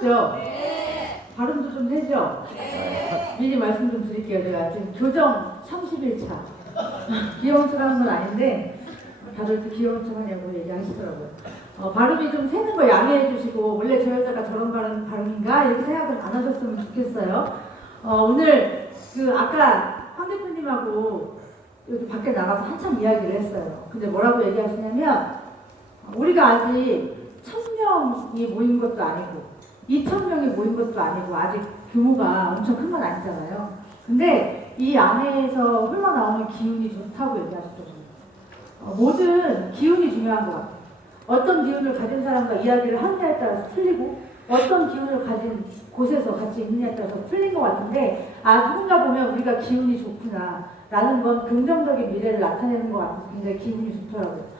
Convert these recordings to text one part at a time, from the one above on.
하셨죠? 네. 발음도 좀 되죠? 네. 미리 말씀 좀 드릴게요. 제가 지금 교정 31차. 귀여운 척 하는 건 아닌데 다들 그 귀여운 척 하냐고 얘기하시더라고요. 발음이 좀 새는 거 양해해 주시고 원래 저 여자가 저런 발음인가 이렇게 생각은 안 하셨으면 좋겠어요. 오늘 그 아까 황 대표님하고 여기 밖에 나가서 한참 이야기를 했어요. 근데 뭐라고 얘기하시냐면 우리가 아직 1000명이 모인 것도 아니고 2000명이 모인 것도 아니고 아직 규모가 엄청 큰 건 아니잖아요. 근데 이 안에서 흘러나오는 기운이 좋다고 얘기하시더라고요. 모든 기운이 중요한 것 같아요. 어떤 기운을 가진 사람과 이야기를 하느냐에 따라서 틀리고 어떤 기운을 가진 곳에서 같이 있느냐에 따라서 틀린 것 같은데 누군가 보면 우리가 기운이 좋구나 라는 건 긍정적인 미래를 나타내는 것 같아서 굉장히 기분이 좋더라고요.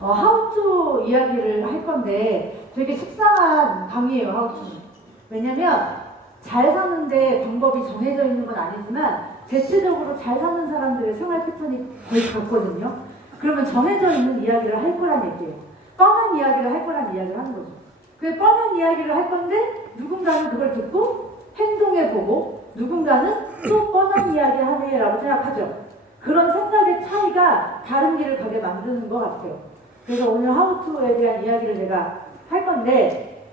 하우투 이야기를 할 건데 되게 식상한 강의예요. 하우투. 왜냐면 잘 사는데 방법이 정해져 있는 건 아니지만 대체적으로 잘 사는 사람들의 생활 패턴이 거의 같거든요. 그러면 정해져 있는 이야기를 할 거란 얘기예요. 뻔한 이야기를 할 거란 이야기를 하는 거죠. 그 뻔한 이야기를 할 건데 누군가는 그걸 듣고 행동해보고 누군가는 또 뻔한 이야기 하네라고 생각하죠. 그런 생각의 차이가 다른 길을 가게 만드는 것 같아요. 그래서 오늘 하우투에 대한 이야기를 제가 할 건데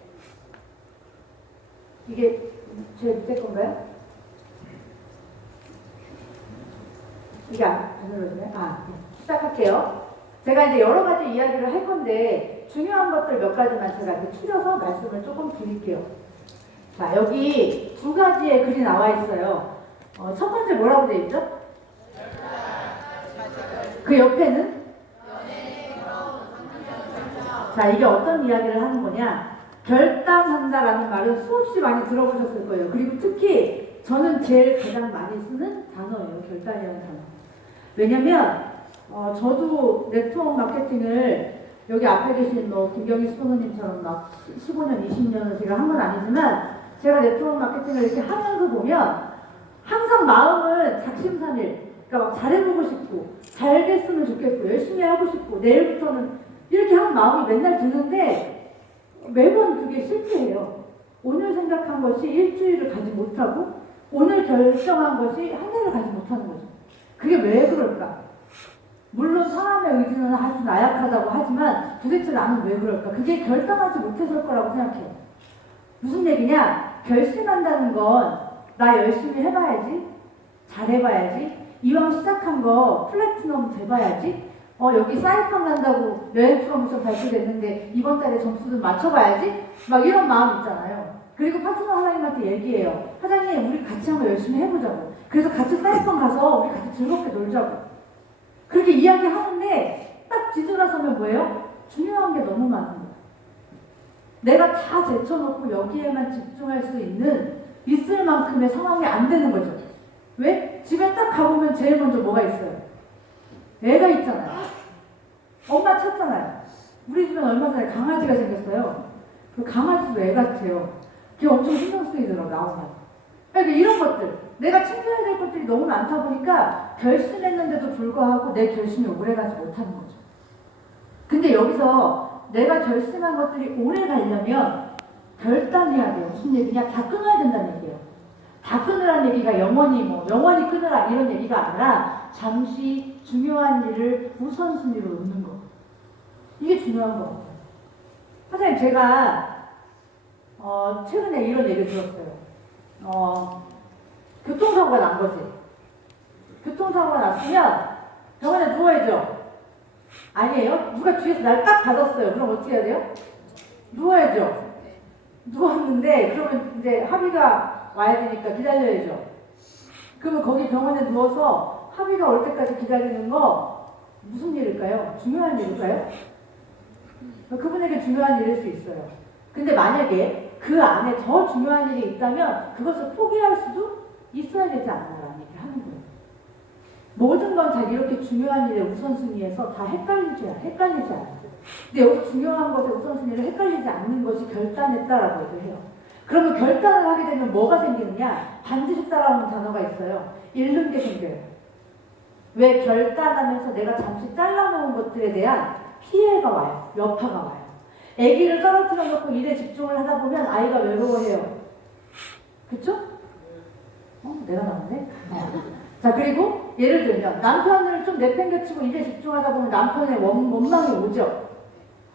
이게 제 밑에 건가요? 이게 안 눌러지네? 시작할게요. 제가 이제 여러 가지 이야기를 할 건데 중요한 것들 몇 가지만 제가 이렇게 추려서 말씀을 조금 드릴게요. 자, 여기 두 가지의 글이 나와 있어요. 첫 번째 뭐라고 되어 있죠? 그 옆에는? 자, 이게 어떤 이야기를 하는 거냐? 결단한다라는 말은 수없이 많이 들어보셨을 거예요. 그리고 특히 저는 제일 가장 많이 쓰는 단어예요. 결단이라는 단어. 왜냐면 저도 네트워크 마케팅을 여기 앞에 계신 김경희 스포너님처럼 막 15년, 20년을 제가 한 건 아니지만 제가 네트워크 마케팅을 이렇게 하면서 보면 항상 마음은 작심삼일, 그러니까 막 잘해보고 싶고 잘 됐으면 좋겠고 열심히 하고 싶고 내일부터는 이렇게 하는 마음이 맨날 드는데 매번 그게 실패해요. 오늘 생각한 것이 일주일을 가지 못하고 오늘 결정한 것이 한 해를 가지 못하는 거죠. 그게 왜 그럴까? 물론 사람의 의지는 아주 나약하다고 하지만 도대체 나는 왜 그럴까? 그게 결단하지 못해서일 거라고 생각해요. 무슨 얘기냐? 결심한다는 건 나 열심히 해봐야지, 잘해봐야지, 이왕 시작한 거 플래티넘 돼봐야지, 여기 사이판 간다고 여행 프로모션 발표됐는데 이번 달에 점수 좀 맞춰봐야지, 막 이런 마음 있잖아요. 그리고 파트너 사장님한테 얘기해요. 사장님, 우리 같이 한번 열심히 해보자고. 그래서 같이 사이판 가서 우리 같이 즐겁게 놀자고. 그렇게 이야기하는데 딱 뒤돌아서면 뭐예요? 중요한 게 너무 많은 거예요. 내가 다 제쳐놓고 여기에만 집중할 수 있을 만큼의 상황이 안 되는 거죠. 왜? 집에 딱 가보면 제일 먼저 뭐가 있어요? 애가 있잖아요. 엄마 찾잖아요. 우리 집엔 얼마 전에 강아지가 생겼어요. 그 강아지도 애 같아요. 그게 엄청 신경 쓰이더라고요, 나오면. 그러니까 이런 것들, 내가 챙겨야 될 것들이 너무 많다 보니까 결심했는데도 불구하고 내 결심이 오래가지 못하는 거죠. 근데 여기서 내가 결심한 것들이 오래 가려면 결단해야 돼요. 무슨 얘기냐? 다 끊어야 된다는 얘기예요. 다 끊으라는 얘기가 영원히 끊으라 이런 얘기가 아니라 잠시 중요한 일을 우선순위로 놓는 거. 이게 중요한 거 같아요. 선생님, 제가 최근에 이런 얘기를 들었어요. 교통사고가 난 거지. 교통사고가 났으면 병원에 누워야죠. 아니에요? 누가 뒤에서 날 딱 받았어요. 그럼 어떻게 해야 돼요? 누워야죠. 누웠는데 그러면 이제 합의가 와야 되니까 기다려야죠. 그러면 거기 병원에 누워서 합의가 올 때까지 기다리는 거 무슨 일일까요? 중요한 일일까요? 그분에게 중요한 일일 수 있어요. 근데 만약에 그 안에 더 중요한 일이 있다면 그것을 포기할 수도 있어야 되지 않나라는 얘기를 하는 거예요. 모든 건 다 이렇게 중요한 일의 우선순위에서 다 헷갈리지 않아요. 근데 여기서 중요한 것의 우선순위를 헷갈리지 않는 것이 결단했다라고 얘기를 해요. 그러면 결단을 하게 되면 뭐가 생기느냐? 반드시 따라오는 단어가 있어요. 잃는 게 생겨요. 왜? 결단하면서 내가 잠시 잘라놓은 것들에 대한 피해가 와요. 여파가 와요. 아기를 떨어뜨려 놓고 일에 집중을 하다 보면 아이가 외로워해요. 그쵸? 내가 나왔네? 자, 그리고 예를 들면 남편을 좀 내팽개치고 일에 집중하다 보면 남편의 원망이 오죠.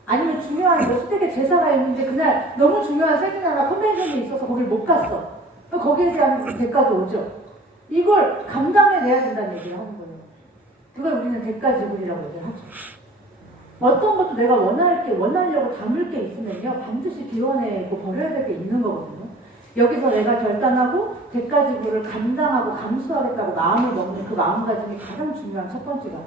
아니면 중요한 뭐 시댁에 제사가 있는데 그날 너무 중요한 세미나나 컨벤션이 있어서 거길 못 갔어. 거기에 대한 대가도 오죠. 이걸 감당해내야 된다는 얘기를 하는 거예요. 그걸 우리는 대가지불이라고 얘기를 하죠. 어떤 것도 내가 원하려고 담을 게 있으면요, 반드시 비워내고 버려야 될 게 있는 거거든요. 여기서 내가 결단하고 대가지불을 감당하고 감수하겠다고 마음을 먹는 그 마음가짐이 가장 중요한 첫 번째가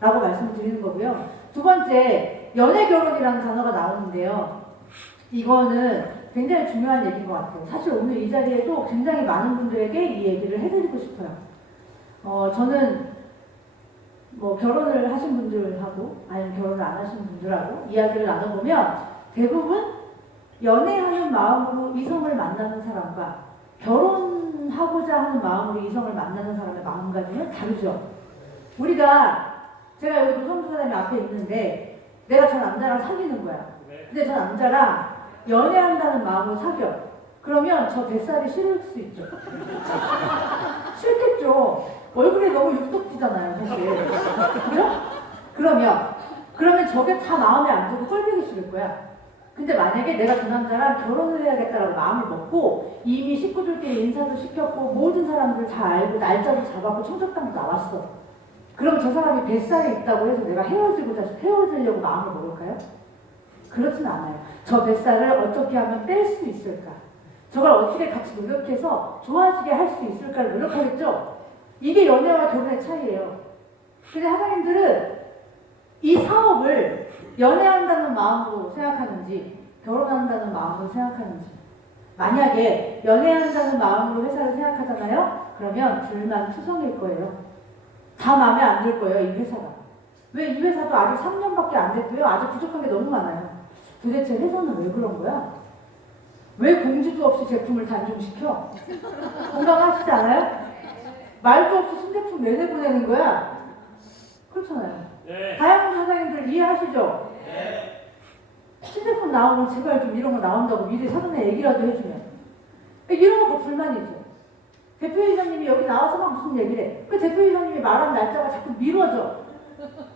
라고 말씀을 드리는 거고요. 두 번째, 연애결혼이라는 단어가 나오는데요. 이거는 굉장히 중요한 얘기인 것 같아요. 사실 오늘 이 자리에도 굉장히 많은 분들에게 이 얘기를 해드리고 싶어요. 저는 뭐 결혼을 하신 분들하고 아니면 결혼을 안 하신 분들하고 이야기를 나눠보면 대부분 연애하는 마음으로 이성을 만나는 사람과 결혼하고자 하는 마음으로 이성을 만나는 사람의 마음가짐은 다르죠. 제가 여기 노성주 사람이 앞에 있는데 내가 저 남자랑 사귀는 거야. 근데 저 남자랑 연애한다는 마음으로 사겨. 그러면 저 뱃살이 싫을 수 있죠. 싫겠죠. 얼굴이 너무 육덕지잖아요, 사실. 그죠? 그러면 저게 다 마음에 안 들고 꼴보기 싫을 거야. 근데 만약에 내가 저 남자랑 결혼을 해야겠다라고 마음을 먹고 이미 식구들끼리 인사도 시켰고 모든 사람들 다 알고 날짜도 잡았고 청첩장도 나왔어. 그럼 저 사람이 뱃살이 있다고 해서 내가 헤어지려고 마음을 먹을까요? 그렇진 않아요. 저 뱃살을 어떻게 하면 뺄 수 있을까? 저걸 어떻게 같이 노력해서 좋아지게 할 수 있을까를 노력하겠죠? 이게 연애와 결혼의 차이예요. 근데 하나님들은 이 사업을 연애한다는 마음으로 생각하는지 결혼한다는 마음으로 생각하는지, 만약에 연애한다는 마음으로 회사를 생각하잖아요? 그러면 불만투성일 거예요. 다 마음에 안 들 거예요, 이 회사가. 왜 이 회사도 아직 3년밖에 안 됐고요. 아직 부족한 게 너무 많아요. 도대체 회사는 왜 그런 거야? 왜 공지도 없이 제품을 단종시켜? 공감하시지 않아요? 말도 없이 신제품 내보내는 거야? 그렇잖아요. 네. 다양한 사장님들 이해하시죠? 네. 신제품 나오면 제발 좀 이런 거 나온다고 미리 사전에 얘기라도 해주면. 이런 거 불만이죠. 대표이사님이 여기 나와서 막 무슨 얘기를 해. 그 대표이사님이 말한 날짜가 자꾸 미뤄져.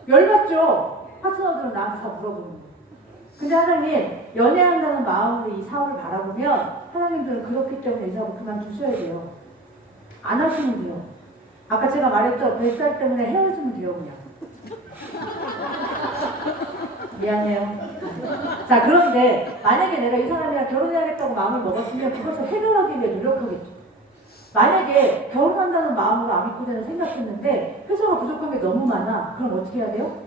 열받죠? 파트너들은 나한테 다 물어보는 거예요. 근데 하나님, 연애한다는 마음으로 이 사업을 바라보면 하나님들은 그렇기 때문에 이 사업을 그만두셔야 돼요. 안 하시면 돼요. 아까 제가 말했죠? 뱃살 때문에 헤어지면 돼요, 그냥. 미안해요. 자, 그런데 만약에 내가 이 사람이랑 결혼해야겠다고 마음을 먹었으면 그것을 해결하기 위해 노력하겠죠. 만약에 결혼한다는 마음으로 아미코대는 생각했는데 회사가 부족한 게 너무 많아. 그럼 어떻게 해야 돼요?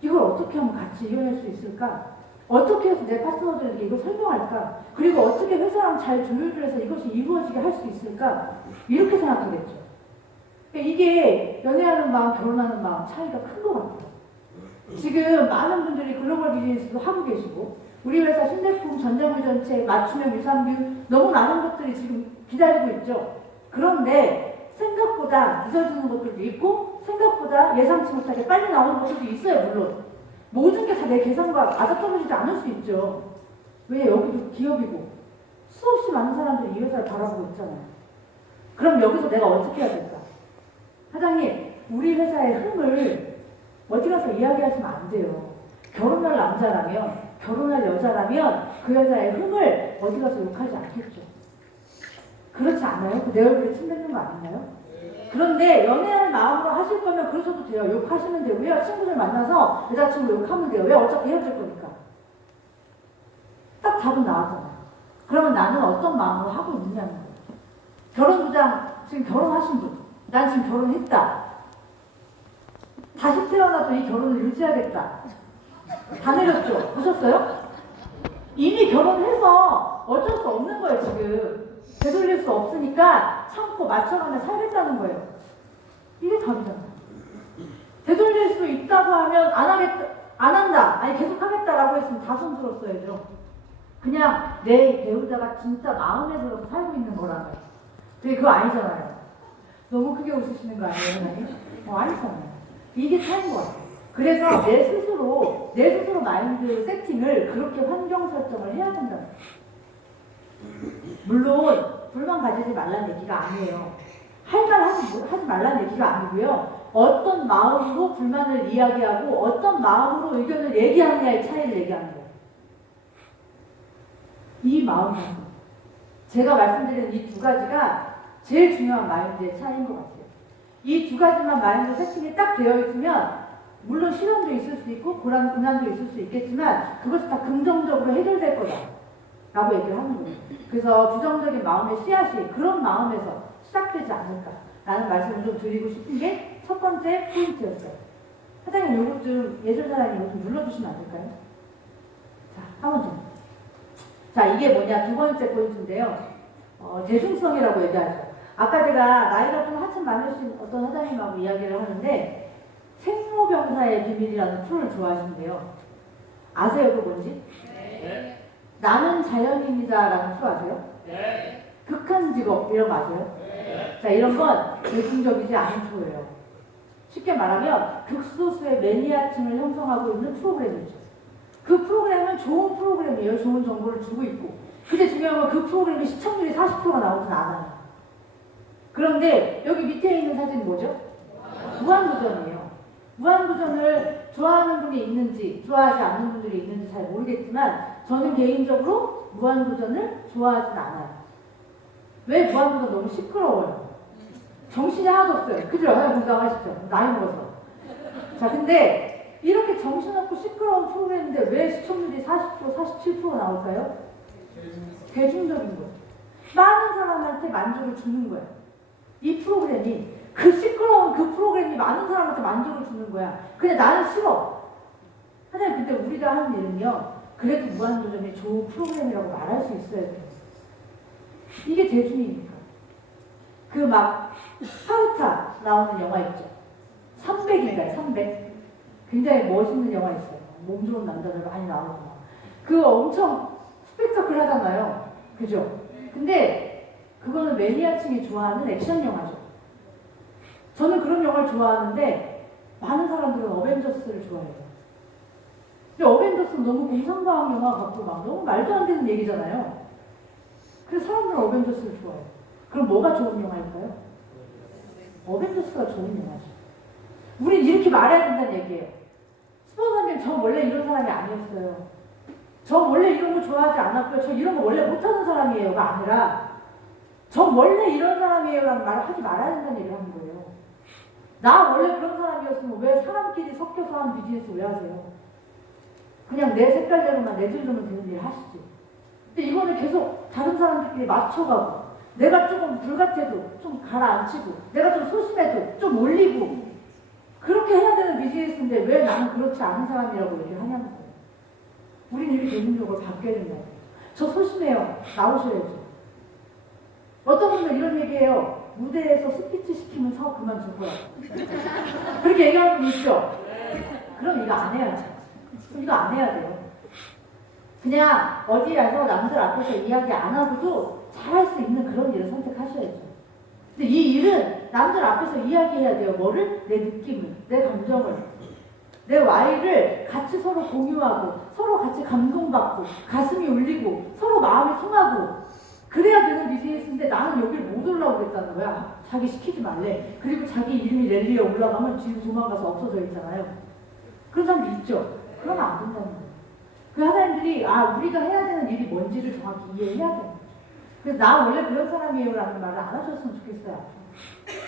이걸 어떻게 하면 같이 이겨낼 수 있을까? 어떻게 해서 내 파트너들에게 이걸 설명할까? 그리고 어떻게 회사랑 잘 조율을 해서 이것이 이루어지게 할 수 있을까? 이렇게 생각하겠죠. 이게 연애하는 마음, 결혼하는 마음 차이가 큰 것 같아요. 지금 많은 분들이 글로벌 비즈니스도 하고 계시고 우리 회사 신제품, 전자유전체, 맞춤형 유산균 너무 많은 것들이 지금 기다리고 있죠. 그런데 생각보다 늦어지는 것들도 있고 생각보다 예상치 못하게 빨리 나오는 것들도 있어요. 물론 모든 게 다 내 계산과 맞아떨어지지 않을 수 있죠. 왜? 여기도 기업이고 수없이 많은 사람들이 이 회사를 바라보고 있잖아요. 그럼 여기서 내가 어떻게 해야 될까? 사장님, 우리 회사의 흥을 어디 가서 이야기하시면 안 돼요. 결혼할 남자라면, 결혼할 여자라면 그 여자의 흥을 어디 가서 욕하지 않겠죠. 그렇지 않아요? 그 내 얼굴에 침 뱉는 거 아닌가요? 그런데 연애하는 마음으로 하실 거면 그러셔도 돼요. 욕하시면 되고요. 친구들 만나서 여자친구 욕하면 돼요. 왜? 어차피 헤어질 거니까. 딱 답은 나왔잖아요. 그러면 나는 어떤 마음으로 하고 있느냐는 거예요. 결혼부장, 지금 결혼하신 분, 난 지금 결혼했다. 다시 태어나도 이 결혼을 유지하겠다. 다 내렸죠? 보셨어요? 이미 결혼해서 어쩔 수 없는 거예요, 지금. 되돌릴 수 없으니까 참고 맞춰가며 살겠다는 거예요. 이게 답이잖아요. 되돌릴 수 있다고 하면 안 한다, 아니 계속 하겠다라고 했으면 다 손들었어야죠. 그냥 내 배우자가 진짜 마음에 들어서 살고 있는 거라면. 근데 그거 아니잖아요. 너무 크게 웃으시는 거 아니에요, 하나님? 아니잖아요. 이게 차이인 것 같아요. 그래서 내 스스로 내 스스로 마인드 세팅을 그렇게 환경 설정을 해야 된다. 물론 불만 가지지 말라는 얘기가 아니에요. 할 말 하지 말라는 얘기가 아니고요. 어떤 마음으로 불만을 이야기하고 어떤 마음으로 의견을 얘기하느냐의 차이를 얘기하는 거예요. 이 마음가짐. 제가 말씀드린 이 두 가지가 제일 중요한 마인드의 차이인 것 같아요. 이 두 가지만 마인드 세팅이 딱 되어 있으면 물론 실험도 있을 수 있고 고난도 있을 수 있겠지만 그것이 다 긍정적으로 해결될 거다 라고 얘기를 하는 거예요. 그래서 부정적인 마음의 씨앗이 그런 마음에서 시작되지 않을까라는 말씀을 좀 드리고 싶은 게 첫 번째 포인트였어요. 사장님 요거 좀 예술사랑이 요거 좀 눌러주시면 안 될까요? 자, 한 번 더. 자, 이게 뭐냐 두 번째 포인트인데요. 대중성이라고 얘기하죠. 아까 제가 나이가 좀 한참 많으신 어떤 사장님하고 이야기를 하는데 생로병사의 비밀이라는 프로를 좋아하시는데요. 아세요 그 뭔지? 네. 나는 자연인이다라는 프로 아세요? 네. 극한 직업 이런 거 아세요? 네. 자, 이런 건 대중적이지 않은 프로예요. 쉽게 말하면 극소수의 매니아층을 형성하고 있는 프로그램이죠. 그 프로그램은 좋은 프로그램이에요. 좋은 정보를 주고 있고. 근데 중요한 건 그 프로그램이 시청률이 40%가 나오진 않아요. 그런데 여기 밑에 있는 사진이 뭐죠? 무한도전이에요. 무한도전을 좋아하는 분이 있는지 좋아하지 않는 분들이 있는지 잘 모르겠지만 저는 개인적으로 무한도전을 좋아하진 않아요. 왜? 무한도전 너무 시끄러워요. 정신이 하나도 없어요. 그죠? 공감하시죠? 나이 먹어서. 자, 근데 이렇게 정신없고 시끄러운 프로그램인데 왜 시청률이 40%, 47% 나올까요? 대중적인 거예요. 많은 사람한테 만족을 주는 거예요. 이 프로그램이 그 시끄러운 그 프로그램이 많은 사람한테 만족을 주는 거야. 근데 나는 싫어. 하지만 근데 우리가 하는 일은요. 그래도 무한도전이 좋은 프로그램이라고 말할 수 있어야 돼요. 이게 대중이니까. 그 막 스파르타 나오는 영화 있죠. 300인가요? 300. 굉장히 멋있는 영화 있어요. 몸 좋은 남자들 많이 나오는 거. 그거 엄청 스펙타클 하잖아요. 그죠? 근데 그거는 매니아층이 좋아하는 액션 영화죠. 저는 그런 영화를 좋아하는데 많은 사람들은 어벤져스를 좋아해요. 근데 어벤져스는 너무 공상과학 영화 같고 막 너무 말도 안 되는 얘기잖아요. 그래서 사람들은 어벤져스를 좋아해요. 그럼 뭐가 좋은 영화일까요? 어벤져스가 좋은 영화죠. 우린 이렇게 말해야 된다는 얘기예요. 스포너님, 저 원래 이런 사람이 아니었어요. 저 원래 이런 거 좋아하지 않았고요. 저 이런 거 원래 못하는 사람이에요가 아니라 저 원래 이런 사람이에요라는 말을 하지 말아야 된다는 얘기를 하는 거예요. 나 원래 그런 사람이었으면 왜 사람끼리 섞여서 하는 비즈니스 왜 하세요? 그냥 내 색깔대로만 내주려면 되는 일 하시지. 근데 이거는 계속 다른 사람들끼리 맞춰가고 내가 조금 불같아도 좀 가라앉히고 내가 좀 소심해도 좀 올리고 그렇게 해야 되는 비즈니스인데 왜 나는 그렇지 않은 사람이라고 얘기를 하냐는 거예요. 우리는 이렇게 대중적으로 바뀌어야 된다고. 저 소심해요. 나오셔야죠. 어떤 분들 이런 얘기해요. 무대에서 스피치 시키면 사업 그만둘 거야. 그렇게 얘기하는 분 있죠? 그럼 이거 안 해야지. 이거 안 해야 돼요. 그냥 어디 가서 남들 앞에서 이야기 안 하고도 잘할 수 있는 그런 일을 선택하셔야죠. 근데 이 일은 남들 앞에서 이야기해야 돼요. 뭐를? 내 느낌을, 내 감정을, 내 Y를 같이 서로 공유하고 서로 같이 감동받고 가슴이 울리고 서로 마음이 통하고 그래야 되는 비즈니스인데 나는 여기를 못 올라오겠다는 거야. 자기 시키지 말래. 그리고 자기 이름이 랠리에 올라가면 뒤로 도망가서 없어져 있잖아요. 그런 사람도 있죠. 그러면 안 된다는 거예요. 그 하나님들이 우리가 해야 되는 일이 뭔지를 정확히 이해해야 되는 거죠. 그래서 나 원래 그런 사람이에요 라는 말을 안 하셨으면 좋겠어요.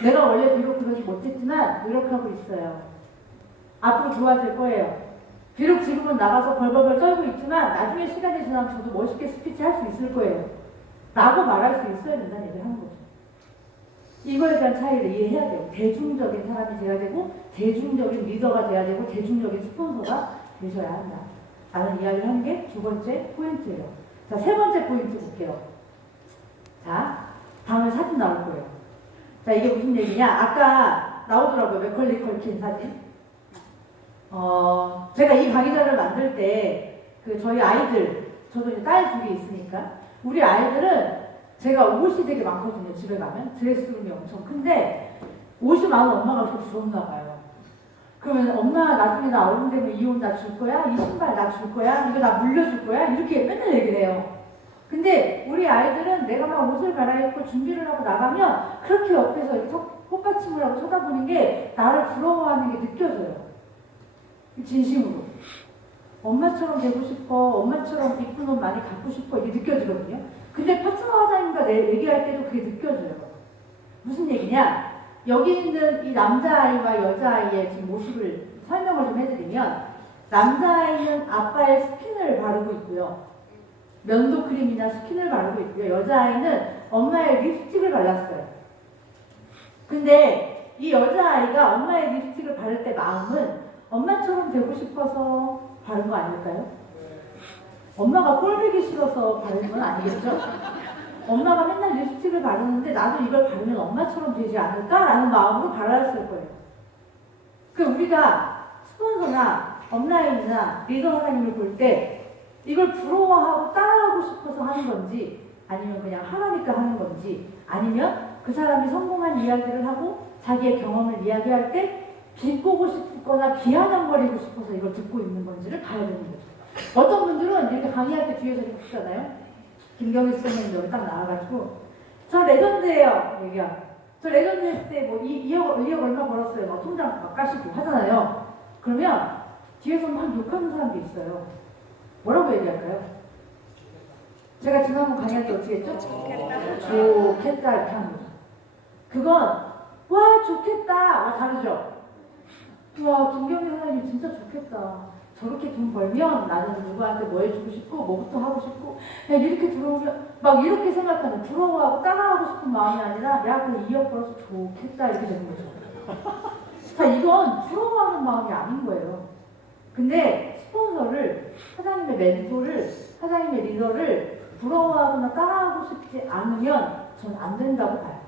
내가 원래 비록 그러지 못했지만 노력하고 있어요. 앞으로 좋아질 거예요. 비록 지금은 나가서 벌벌벌 떨고 있지만 나중에 시간이 지나면 저도 멋있게 스피치 할 수 있을 거예요. 라고 말할 수 있어야 된다는 얘기를 하는 거죠. 이거에 대한 차이를 이해해야 돼요. 대중적인 사람이 돼야 되고 대중적인 리더가 돼야 되고 대중적인 스폰서가 되셔야 한다. 라는 이야기를 하는 게 두 번째 포인트예요. 자, 세 번째 포인트 볼게요. 자, 다음에 사진 나올 거예요. 자, 이게 무슨 얘기냐? 아까 나오더라고요. 맥컬리 컬킨 사진. 제가 이 강의자를 만들 때 그 저희 아이들, 저도 이제 딸 둘이 있으니까 우리 아이들은 제가 옷이 되게 많거든요. 집에 가면 드레스룸이 엄청 큰데 옷이 많은 엄마가 좀 부럽나 봐요. 그러면 엄마 나중에 나 어른 되면 이 옷 나 줄 거야? 이 신발 나 줄 거야? 이거 나 물려줄 거야? 이렇게 맨날 얘기를 해요. 근데 우리 아이들은 내가 막 옷을 갈아입고 준비를 하고 나가면 그렇게 옆에서 이렇게 꽃받침을 하고 쳐다보는 게 나를 부러워하는 게 느껴져요. 진심으로. 엄마처럼 되고 싶어, 엄마처럼 이쁜 옷 많이 갖고 싶어 이게 느껴지거든요. 근데 파트너 화장님과 얘기할 때도 그게 느껴져요. 무슨 얘기냐? 여기 있는 이 남자아이와 여자아이의 지금 모습을 설명을 좀 해드리면, 남자아이는 아빠의 스킨을 바르고 있고요. 면도 크림이나 스킨을 바르고 있고요. 여자아이는 엄마의 립스틱을 발랐어요. 근데 이 여자아이가 엄마의 립스틱을 바를 때 마음은 엄마처럼 되고 싶어서 바른 거 아닐까요? 엄마가 꼴보기 싫어서 바른 건 아니겠죠? 엄마가 맨날 립스틱을 바르는데 나도 이걸 바르면 엄마처럼 되지 않을까라는 마음으로 발랐을 거예요. 그 우리가 스폰서나 업라인이나 리더 사장님을 볼 때 이걸 부러워하고 따라하고 싶어서 하는 건지, 아니면 그냥 하라니까 하는 건지, 아니면 그 사람이 성공한 이야기를 하고 자기의 경험을 이야기할 때 비꼬고 싶거나 비아냥거리고 싶어서 이걸 듣고 있는 건지를 봐야 되는 거죠. 어떤 분들은 이렇게 강의할 때 뒤에서 이렇게 듣잖아요. 김경희 선생님 여기 딱 나와가지고 저 레전드예요 얘기야. 저 레전드 했을 때 뭐 2억 얼마 벌었어요 막 통장 막 까시고 하잖아요. 그러면 뒤에서 막 욕하는 사람도 있어요. 뭐라고 얘기할까요? 제가 지난번 강의할 때 어떻게 했죠? 좋겠다 이렇게 하는 거죠. 그건 와 좋겠다 와 다르죠. 와 김경희 선생님 진짜 좋겠다. 저렇게 돈 벌면 나는 누구한테 뭐 해주고 싶고 뭐부터 하고 싶고 야 이렇게 들어오면 막 이렇게 생각하는, 부러워하고 따라하고 싶은 마음이 아니라 야 그 2억 벌어서 좋겠다 이렇게 되는 거죠. 자 이건 부러워하는 마음이 아닌 거예요. 근데 스폰서를, 사장님의 멘토를, 사장님의 리더를 부러워하거나 따라하고 싶지 않으면 전 안 된다고 봐요.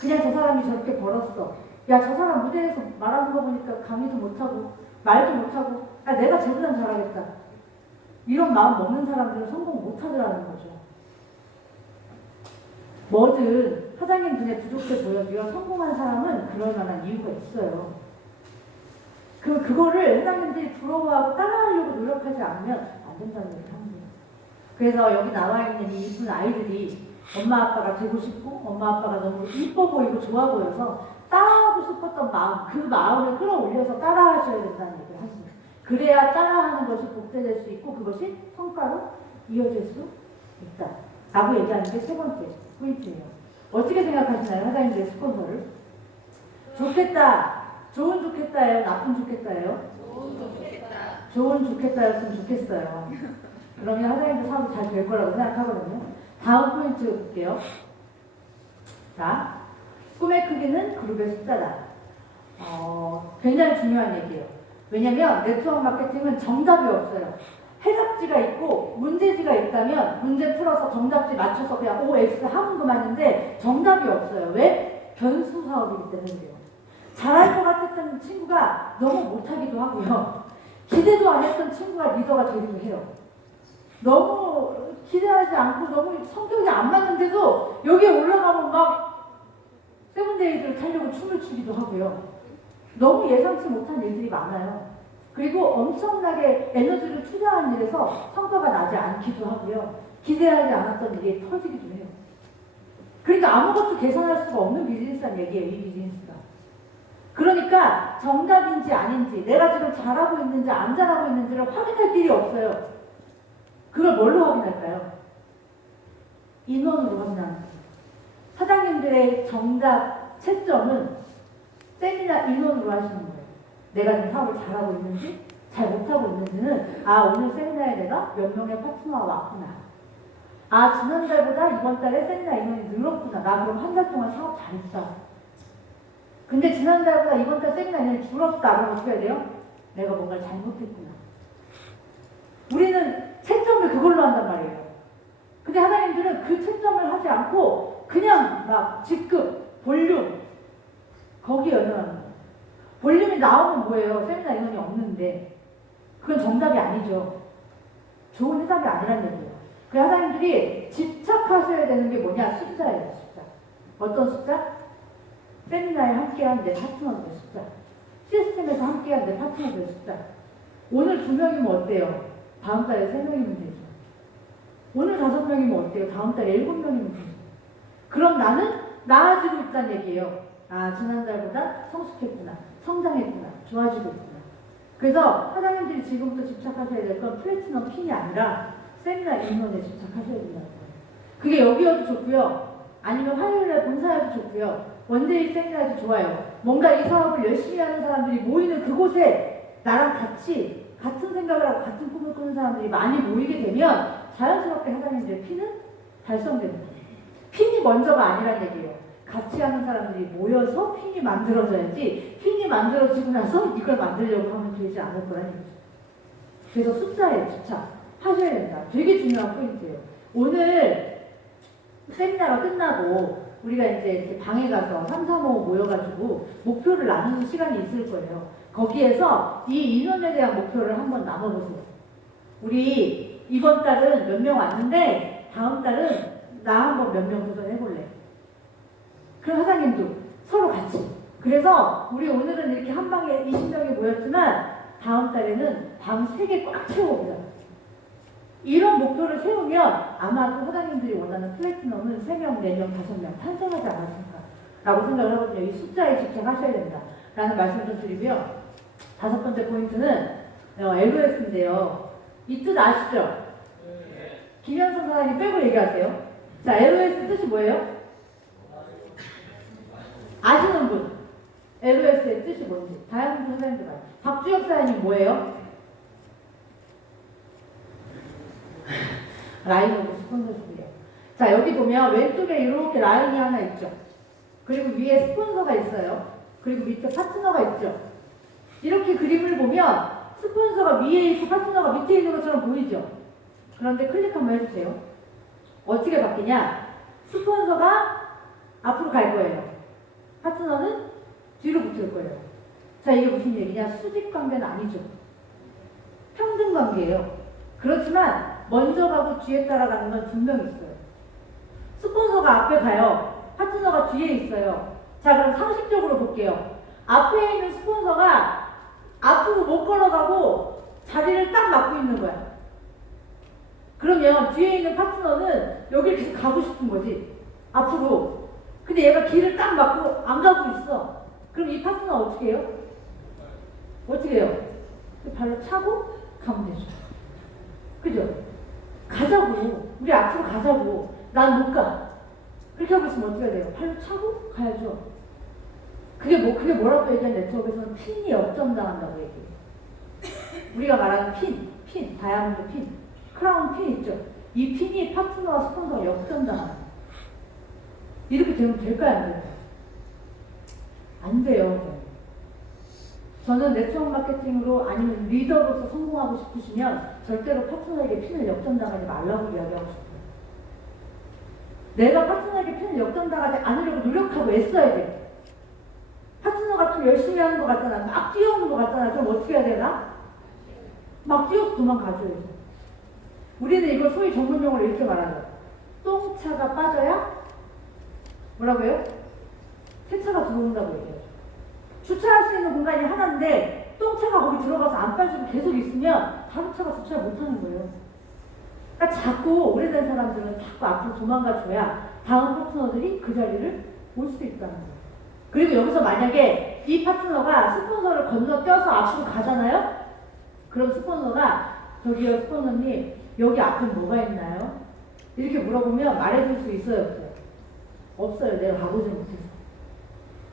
그냥 저 사람이 저렇게 벌었어. 야 저 사람 무대에서 말하는 거 보니까 강의도 못하고 말도 못하고 야 내가 쟤보단 잘하겠다. 이런 마음 먹는 사람들은 성공 못하더라는 거죠. 뭐든 사장님 눈에 부족해 보여도요 성공한 사람은 그럴 만한 이유가 있어요. 그거를 사장님들이 부러워하고 따라하려고 노력하지 않으면 안 된다는 얘기를 합니다. 그래서 여기 나와 있는 이 이쁜 아이들이 엄마 아빠가 되고 싶고 엄마 아빠가 너무 이뻐 보이고 좋아 보여서 따라하고 싶었던 마음, 그 마음을 끌어올려서 따라하셔야 된다는 얘기를 하십니다. 그래야 따라하는 것이 복제될 수 있고 그것이 성과로 이어질 수 있다 라고 얘기하는 게 세 번째 포인트예요. 어떻게 생각하시나요? 사장님들의 스폰서를? 좋겠다. 좋은 좋겠다예요? 나쁜 좋겠다예요? 좋은 좋겠다. 좋은 좋겠다였으면 좋겠어요. 그러면 사장님도 사업이 잘 될 거라고 생각하거든요. 다음 포인트 볼게요. 자, 꿈의 크기는 그룹의 숫자다. 굉장히 중요한 얘기예요. 왜냐면 네트워크 마케팅은 정답이 없어요. 해답지가 있고 문제지가 있다면 문제 풀어서 정답지 맞춰서 그냥 OX 하면 그만인데 정답이 없어요. 왜? 변수 사업이기 때문이에요. 잘할 것 같았던 친구가 너무 못하기도 하고요. 기대도 안 했던 친구가 리더가 되기도 해요. 너무 기대하지 않고 너무 성격이 안 맞는데도 여기에 올라가면 막 세븐데이즈를 타려고 춤을 추기도 하고요. 너무 예상치 못한 일들이 많아요. 그리고 엄청나게 에너지를 투자한 일에서 성과가 나지 않기도 하고요. 기대하지 않았던 일이 터지기도 해요. 그러니까 아무것도 계산할 수가 없는 비즈니스란 얘기예요, 이 비즈니스가. 그러니까 정답인지 아닌지, 내가 지금 잘하고 있는지 안 잘하고 있는지를 확인할 길이 없어요. 그걸 뭘로 확인할까요? 인원으로 확인하는 거예요. 사장님들의 정답 채점은 세미나 인원으로 하시는 거예요. 내가 지금 사업을 잘하고 있는지 잘 못하고 있는지는 오늘 세미나에 내가 몇 명의 파트너가 왔구나. 지난달보다 이번 달에 세미나 인원이 늘었구나. 나 그럼 한 달 동안 사업 잘했다. 근데 지난달보다 이번 달 세미나 인원이 줄었다. 그럼 어떻게 해야 돼요? 내가 뭔가를 잘못했구나. 우리는 채점을 그걸로 한단 말이에요. 근데 하나님들은 그 채점을 하지 않고 그냥 막 직급, 볼륨 거기에 연연하는 거예요. 볼륨이 나오면 뭐예요? 세미나 인원이 없는데 그건 정답이 아니죠. 좋은 해답이 아니란 얘기예요. 그 하나님들이 집착하셔야 되는 게 뭐냐? 숫자예요. 숫자. 어떤 숫자? 세미나에 함께한 내 파트너들의 숫자. 시스템에서 함께한 내 파트너들의 숫자. 오늘 2명이면 어때요? 다음 달에 3명이면 되죠. 오늘 5명이면 어때요? 다음 달에 7명이면 되죠. 그럼 나는 나아지고 있다는 얘기예요. 아, 지난달보다 성숙했구나, 성장했구나, 좋아지고 있구나. 그래서 사장님들이 지금부터 집착하셔야 될 건 플래티넘 핀이 아니라 세미나 인원에 집착하셔야 된다는 거예요. 그게 여기여도 좋고요. 아니면 화요일에 본사여도 좋고요. 원데이 세미나도 좋아요. 뭔가 이 사업을 열심히 하는 사람들이 모이는 그곳에 나랑 같은 생각을 하고 같은 꿈을 꾸는 사람들이 많이 모이게 되면 자연스럽게 사장님들의 핀은 달성됩니다. 핀이 먼저가 아니란 얘기예요. 같이 하는 사람들이 모여서 핀이 만들어져야지 핀이 만들어지고 나서 이걸 만들려고 하면 되지 않을 거란 얘기죠. 그래서 숫자에 집착하셔야 된다. 되게 중요한 포인트예요. 오늘 세미나가 끝나고 우리가 이제 이렇게 방에 가서 3, 4, 5 모여가지고 목표를 나누는 시간이 있을 거예요. 거기에서 이 인원에 대한 목표를 한번 나눠보세요. 우리 이번 달은 몇 명 왔는데 다음 달은 나 한번 몇 명 도전해볼래. 그럼 사장님도 서로 같이. 그래서 우리 오늘은 이렇게 한 방에 20명이 모였지만 다음 달에는 방 3개 꽉 채워보자. 이런 목표를 세우면 아마도 사장님들이 원하는 플래티넘은 3명, 4명, 5명 탄생하지 않았을까 라고 생각을 하거든요. 이 숫자에 집착하셔야 된다 라는 말씀을 좀 드리고요. 5번째 포인트는 LOS인데요. 이 뜻 아시죠? 김현선 사장님 빼고 얘기하세요. 자, LOS 뜻이 뭐예요? 아시는 분? LOS의 뜻이 뭔지. 다양한 사장님들 봐요. 박주혁 사장님 뭐예요? 라인 오브 스폰서십이에요. 자, 여기 보면 왼쪽에 이렇게 라인이 하나 있죠. 그리고 위에 스폰서가 있어요. 그리고 밑에 파트너가 있죠. 이렇게 그림을 보면 스폰서가 위에 있고 파트너가 밑에 있는 것처럼 보이죠. 그런데 클릭 한번 해주세요. 어떻게 바뀌냐? 스폰서가 앞으로 갈 거예요. 파트너는 뒤로 붙을 거예요. 자, 이게 무슨 얘기냐? 수직 관계는 아니죠. 평등 관계예요. 그렇지만 먼저 가고 뒤에 따라가는 건 분명히 있어요. 스폰서가 앞에 가요. 파트너가 뒤에 있어요. 자, 그럼 상식적으로 볼게요. 앞에 있는 스폰서가 앞으로 못 걸어가고 자리를 딱 막고 있는 거야. 그러면 뒤에 있는 파트너는 여기를 계속 가고 싶은 거지. 앞으로. 근데 얘가 길을 딱 막고 안 가고 있어. 그럼 이 파트너 어떻게 해요? 어떻게 해요? 발로 차고 가면 되죠. 그죠? 가자고. 우리 앞으로 가자고. 난 못 가. 그렇게 하고 있으면 어떻게 해야 돼요? 발로 차고 가야죠. 그게 뭐라고 얘기한 네트워크에서는 핀이 역전당한다고 얘기해요. 우리가 말하는 핀, 다이아몬드 핀, 크라운 핀 있죠? 이 핀이 파트너와 스폰서가 역전당하는. 이렇게 되면 될까요? 안 될까요? 안 돼요. 저는 네트워크 마케팅으로 아니면 리더로서 성공하고 싶으시면 절대로 파트너에게 핀을 역전당하지 말라고 이야기하고 싶어요. 내가 파트너에게 핀을 역전당하지 않으려고 노력하고 애써야 돼. 파트너가 좀 열심히 하는 것 같잖아. 막 뛰어오는 것 같잖아. 그럼 어떻게 해야 되나? 막 뛰어서 도망가줘야죠. 우리는 이걸 소위 전문용어로 이렇게 말하죠. 똥차가 빠져야 뭐라고요? 세차가 들어온다고 얘기해요. 주차할 수 있는 공간이 하나인데 똥차가 거기 들어가서 안 빠지고 계속 있으면 다른 차가 주차를 못하는 거예요. 그러니까 자꾸 오래된 사람들은 자꾸 앞으로 도망가줘야 다음 파트너들이 그 자리를 올 수 있다는 거예요. 그리고 여기서 만약에 이 파트너가 스폰서를 건너뛰어서 앞으로 가잖아요? 그럼 스폰서가 저기요 스폰서님 여기 앞에 뭐가 있나요? 이렇게 물어보면 말해줄 수 있어요? 없어요? 없어요. 내가 가보지 못해서.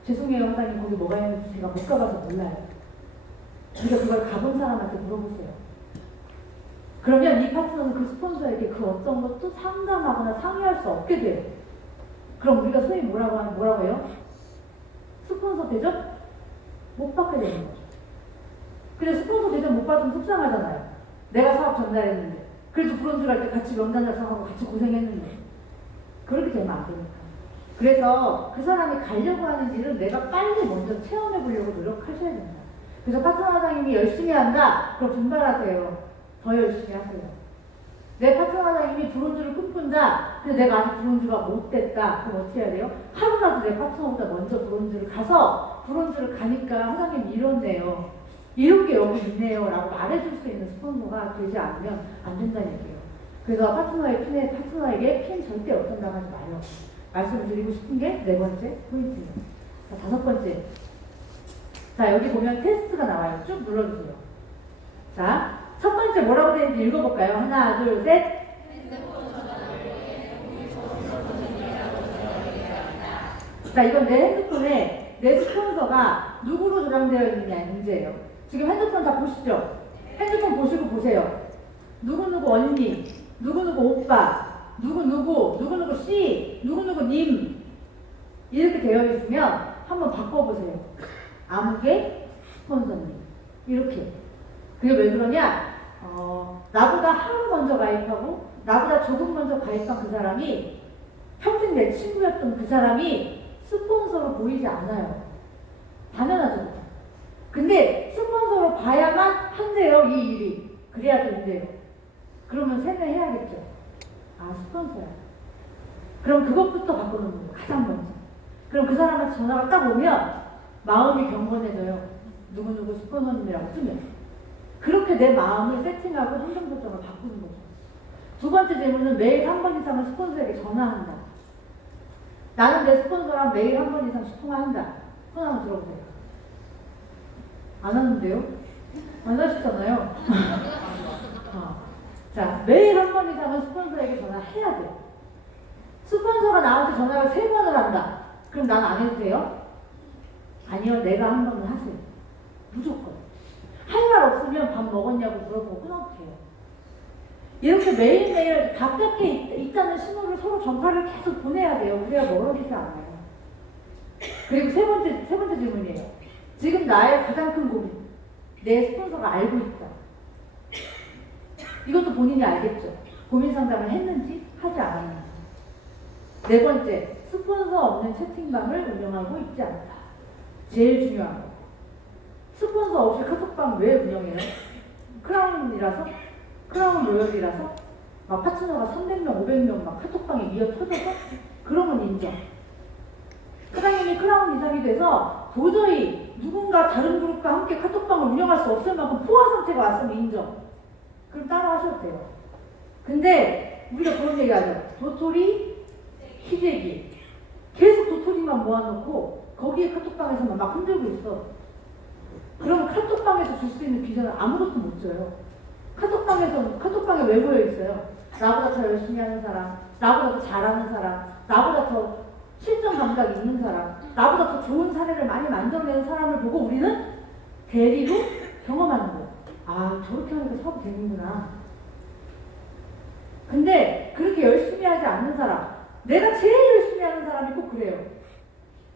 죄송해요 사장님 거기 뭐가 있는지 제가 못 가봐서 몰라요. 그러니까 그걸 가본 사람한테 물어보세요. 그러면 이 파트너는 그 스폰서에게 그 어떤 것도 상담하거나 상의할 수 없게 돼요. 그럼 우리가 소위 뭐라고 해요? 스폰서 대접 못 받게 되는 거죠. 근데 스폰서 대접 못 받으면 속상하잖아요. 내가 사업 전달했는데 그래도 브론즈 갈 때 같이 명단 작성하고 같이 고생했는데 그렇게 되면 안 되니까. 그래서 그 사람이 가려고 하는 일을 내가 빨리 먼저 체험해 보려고 노력하셔야 된다. 그래서 파트너 사장님이 열심히 한다? 그럼 분발하세요. 더 열심히 하세요. 내 파트너 사장님이 브론즈를 꿈꾼다? 근데 내가 아직 브론즈가 못 됐다. 그럼 어떻게 해야 돼요? 하루라도 내 파트너보다 먼저 브론즈를 가서 브론즈를 가니까 사장님 이렇네요. 이런 게 여기 있네요. 라고 말해줄 수 있는 스폰서가 되지 않으면 안 된다는 얘기예요. 그래서 파트너에게 핀 절대 어떤 당하지 마요. 말씀을 드리고 싶은 게 네 번째 포인트예요. 자, 다섯 번째. 자, 여기 보면 테스트가 나와요. 쭉 눌러주세요. 자, 첫 번째 뭐라고 되어 있는지 읽어볼까요? 하나, 둘, 셋. 자, 이건 내 핸드폰에 내 스폰서가 누구로 저장되어 있느냐의 문제예요. 지금 핸드폰 다 보시죠? 핸드폰 보시고 보세요. 누구누구 언니, 누구누구 오빠, 누구누구 씨, 누구누구 님 이렇게 되어 있으면 한번 바꿔보세요. 아무개 스폰서님 이렇게. 그게 왜 그러냐? 나보다 하루 먼저 가입하고 나보다 조금 먼저 가입한 그 사람이 평생 내 친구였던 그 사람이 스폰서로 보이지 않아요. 당연하죠. 근데 스폰서로 봐야만 한대요, 이 일이. 그래야 된대요. 그러면 세뇌해야겠죠. 아, 스폰서야. 그럼 그것부터 바꾸는 거예요. 가장 먼저. 그럼 그 사람한테 전화가 딱 오면 마음이 경건해져요. 누구누구 스폰서님이라고 쓰면. 그렇게 내 마음을 세팅하고 행동 설정을 바꾸는 거죠. 두 번째 질문은 매일 한 번 이상은 스폰서에게 전화한다. 나는 내 스폰서랑 매일 한 번 이상씩 통화한다. 손 한번 들어보세요. 안 하는데요? 안 하시잖아요. 자, 매일 한 번 이상은 스폰서에게 전화해야 돼. 스폰서가 나한테 전화를 3번을 한다. 그럼 난 안 해도 돼요? 아니요, 내가 한 번은 하세요. 무조건. 할 말 없으면 밥 먹었냐고 물어보고 끊어도 돼요. 이렇게 매일매일 가깝게 있다는 신호를 서로 전파를 계속 보내야 돼요. 그래야 멀어지지 않아요. 그리고 세 번째 질문이에요. 지금 나의 가장 큰 고민. 내 스폰서가 알고 있다. 이것도 본인이 알겠죠. 고민 상담을 했는지 하지 않았는지. 네 번째, 스폰서 없는 채팅방을 운영하고 있지 않다. 제일 중요한 거. 스폰서 없이 카톡방 왜 운영해요? 크라운 로열이라서 막 파트너가 300명, 500명 막 카톡방에 미어 터져서 그러면 인정. 사장님이 크라운 이상이 돼서 도저히 누군가 다른 그룹과 함께 카톡방을 운영할 수 없을 만큼 포화 상태가 왔으면 인정. 그럼 따라 하셔도 돼요. 근데 우리가 그런 얘기 하죠. 도토리, 희재기. 계속 도토리만 모아놓고 거기에 카톡방에서만 막 흔들고 있어. 그럼 카톡방에서 줄 수 있는 비전은 아무것도 못 줘요. 카톡방에 왜 모여 있어요? 나보다 더 열심히 하는 사람, 나보다 더 잘하는 사람, 나보다 더 실전 감각이 있는 사람, 나보다 더 좋은 사례를 많이 만들어내는 사람을 보고 우리는 대리로 경험하는 거예요. 아, 저렇게 하니까 사업이 되는구나. 근데 그렇게 열심히 하지 않는 사람, 내가 제일 열심히 하는 사람이 꼭 그래요.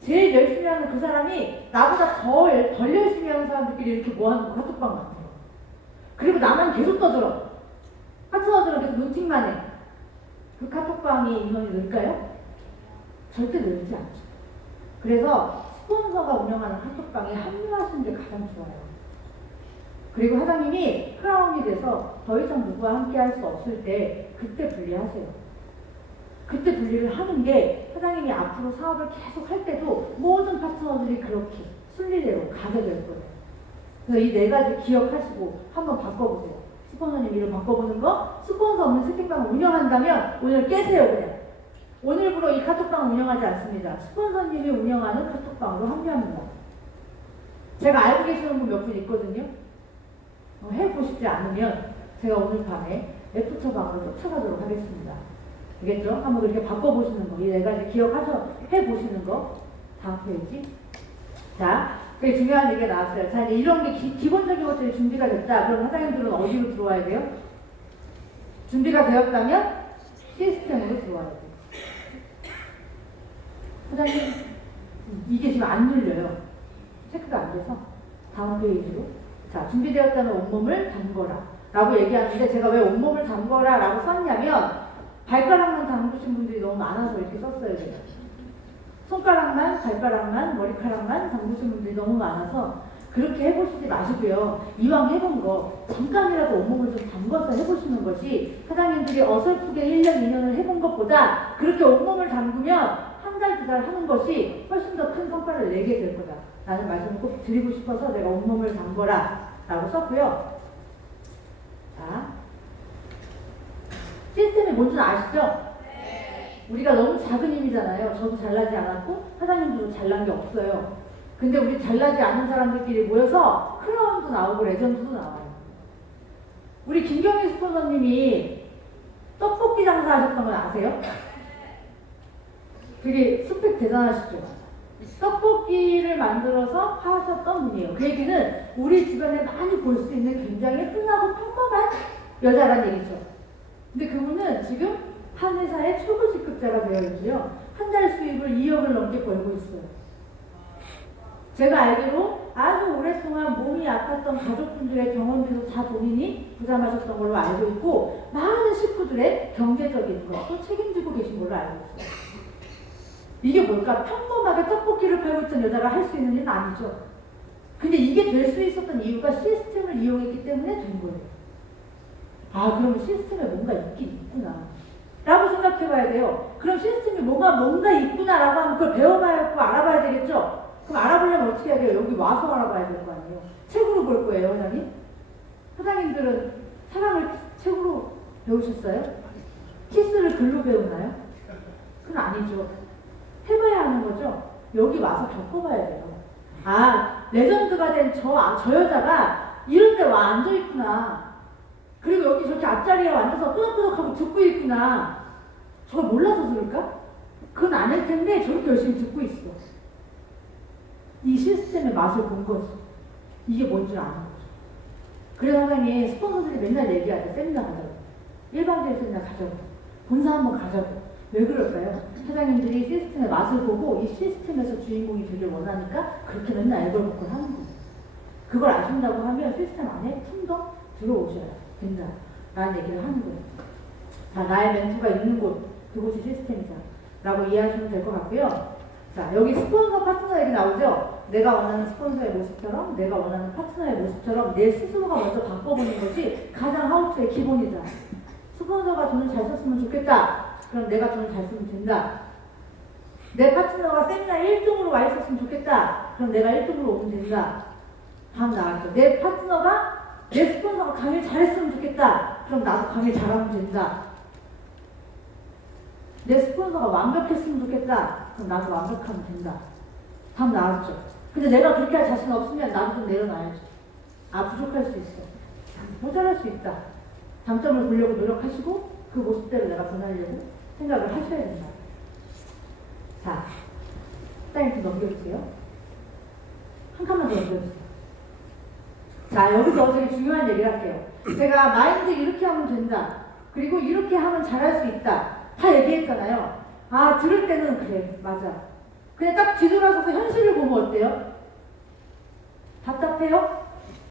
제일 열심히 하는 그 사람이 나보다 덜 열심히 하는 사람들끼리 이렇게 모아놓고 카톡방 같아요. 그리고 나만 계속 떠들어. 파트너들은 계속 눈팅만 해. 그 카톡방이 인원이 늘까요? 절대 늘지 않죠. 그래서 스폰서가 운영하는 카톡방에 합류하시는 게 가장 좋아요. 그리고 사장님이 크라운이 돼서 더 이상 누구와 함께 할 수 없을 때 그때 분리하세요. 그때 분리를 하는 게 사장님이 앞으로 사업을 계속 할 때도 모든 파트너들이 그렇게 순리대로 가게 될 거예요. 그래서 이 네 가지 기억하시고 한번 바꿔보세요. 스폰서님 이름 바꿔보는 거, 스폰서 없는 채팅방을 운영한다면 오늘 깨세요 그냥. 오늘부로 이 카톡방을 운영하지 않습니다. 스폰서님이 운영하는 카톡방으로 합류합니다. 제가 알고 계시는 분 몇 분 있거든요. 해보시지 않으면 제가 오늘 밤에 애프터방으로 쫓아가도록 하겠습니다. 알겠죠? 한번 그렇게 바꿔보시는 거, 이 네 가지 해보시는 거. 다음 페이지. 자, 되게 중요한 얘기가 나왔어요. 자, 이제 이런 게 기본적인 것들이 준비가 됐다. 그럼 사장님들은 어디로 들어와야 돼요? 준비가 되었다면 시스템으로 들어와야 돼요. 사장님, 이게 지금 안 눌려요. 체크가 안 돼서. 다음 페이지로. 자, 준비되었다면 온몸을 담궈라. 라고 얘기하는데 제가 왜 온몸을 담궈라 라고 썼냐면 발가락만 담그신 분들이 너무 많아서 이렇게 썼어요, 제가. 손가락만, 발가락만, 머리카락만 담그신 분들이 너무 많아서 그렇게 해보시지 마시고요. 이왕 해본 거 잠깐이라도 온몸을 좀 담궈서 해보시는 것이 사장님들이 어설프게 1년, 2년을 해본 것보다 그렇게 온몸을 담그면 한 달, 두 달 하는 것이 훨씬 더 큰 성과를 내게 될 거다 라는 말씀을 꼭 드리고 싶어서 내가 온몸을 담궈라 라고 썼고요. 자, 시스템이 뭔지 아시죠? 우리가 너무 작은 힘이잖아요. 저도 잘나지 않았고 사장님도 잘난 게 없어요. 근데 우리 잘나지 않은 사람들끼리 모여서 크라운도 나오고 레전드도 나와요. 우리 김경희 스폰서님이 떡볶이 장사하셨던 건 아세요? 되게 스펙 대단하시죠? 떡볶이를 만들어서 하셨던 분이에요. 그 얘기는 우리 주변에 많이 볼 수 있는 굉장히 흔하고 평범한 여자란 얘기죠. 근데 그분은 지금 한 회사의 최고 직급자가 되어 있고요. 한 달 수입을 2억을 넘게 벌고 있어요. 제가 알기로 아주 오랫동안 몸이 아팠던 가족분들의 병원비도 다 본인이 부담하셨던 걸로 알고 있고 많은 식구들의 경제적인 것도 책임지고 계신 걸로 알고 있어요. 이게 뭘까? 평범하게 떡볶이를 팔고 있던 여자가 할 수 있는 일은 아니죠. 근데 이게 될 수 있었던 이유가 시스템을 이용했기 때문에 된 거예요. 아, 그러면 시스템에 뭔가 있긴 있구나 라고 생각해 봐야 돼요. 그럼 시스템이 뭔가 있구나 라고 하면 그걸 배워봐야 하고 알아봐야 되겠죠? 그럼 알아보려면 어떻게 해야 돼요? 여기 와서 알아봐야 될 거 아니에요. 책으로 볼 거예요, 사장님? 사장님들은 사랑을 책으로 배우셨어요? 키스를 글로 배우나요? 그건 아니죠. 해봐야 하는 거죠. 여기 와서 겪어봐야 돼요. 아, 레전드가 된 저 여자가 이런 데 와 앉아있구나. 그리고 여기 저렇게 앞자리에 앉아서 끄덕끄덕하고 듣고 있구나. 저걸 몰라서 들을까? 그건 아닐 텐데 저렇게 열심히 듣고 있어. 이 시스템의 맛을 본 거지. 이게 뭔 줄 아는 거죠. 그래서 사장님 스폰서들이 맨날 얘기하죠. 세미나 가자고. 일반적인 세미나 가자고. 본사 한번 가자고. 왜 그럴까요? 사장님들이 시스템의 맛을 보고 이 시스템에서 주인공이 되길 원하니까 그렇게 맨날 애걸복걸 하는 거예요. 그걸 아신다고 하면 시스템 안에 좀 더 들어오셔야 된다 라는 얘기를 하는 거예요. 자, 나의 멘토가 있는 곳, 그곳이 시스템이다 라고 이해하시면 될 것 같고요. 자, 여기 스폰서 파트너 얘기 나오죠? 내가 원하는 스폰서의 모습처럼, 내가 원하는 파트너의 모습처럼 내 스스로가 먼저 바꿔보는 것이 가장 하우투의 기본이다. 스폰서가 돈을 잘 썼으면 좋겠다. 그럼 내가 돈을 잘 쓰면 된다. 내 파트너가 세미나 1등으로 와 있었으면 좋겠다. 그럼 내가 1등으로 오면 된다. 다음 나왔죠. 내 파트너가, 내 스폰서가 강의 잘했으면 좋겠다. 그럼 나도 강의 잘하면 된다. 내 스폰서가 완벽했으면 좋겠다. 그럼 나도 완벽하면 된다. 다음 나왔죠. 근데 내가 그렇게 할 자신 없으면 나도 좀 내려놔야죠. 아, 부족할 수 있어. 모자랄 수 있다. 장점을 보려고 노력하시고 그 모습대로 내가 변하려고 생각을 하셔야 된다. 자, 사장님 좀 넘겨주세요. 한 칸만 더 넘겨주세요. 자, 여기서 되게 중요한 얘기를 할게요. 제가 마인드 이렇게 하면 된다. 그리고 이렇게 하면 잘할 수 있다. 다 얘기했잖아요. 아, 들을 때는 그래, 맞아. 근데 딱 뒤돌아서서 현실을 보면 어때요? 답답해요?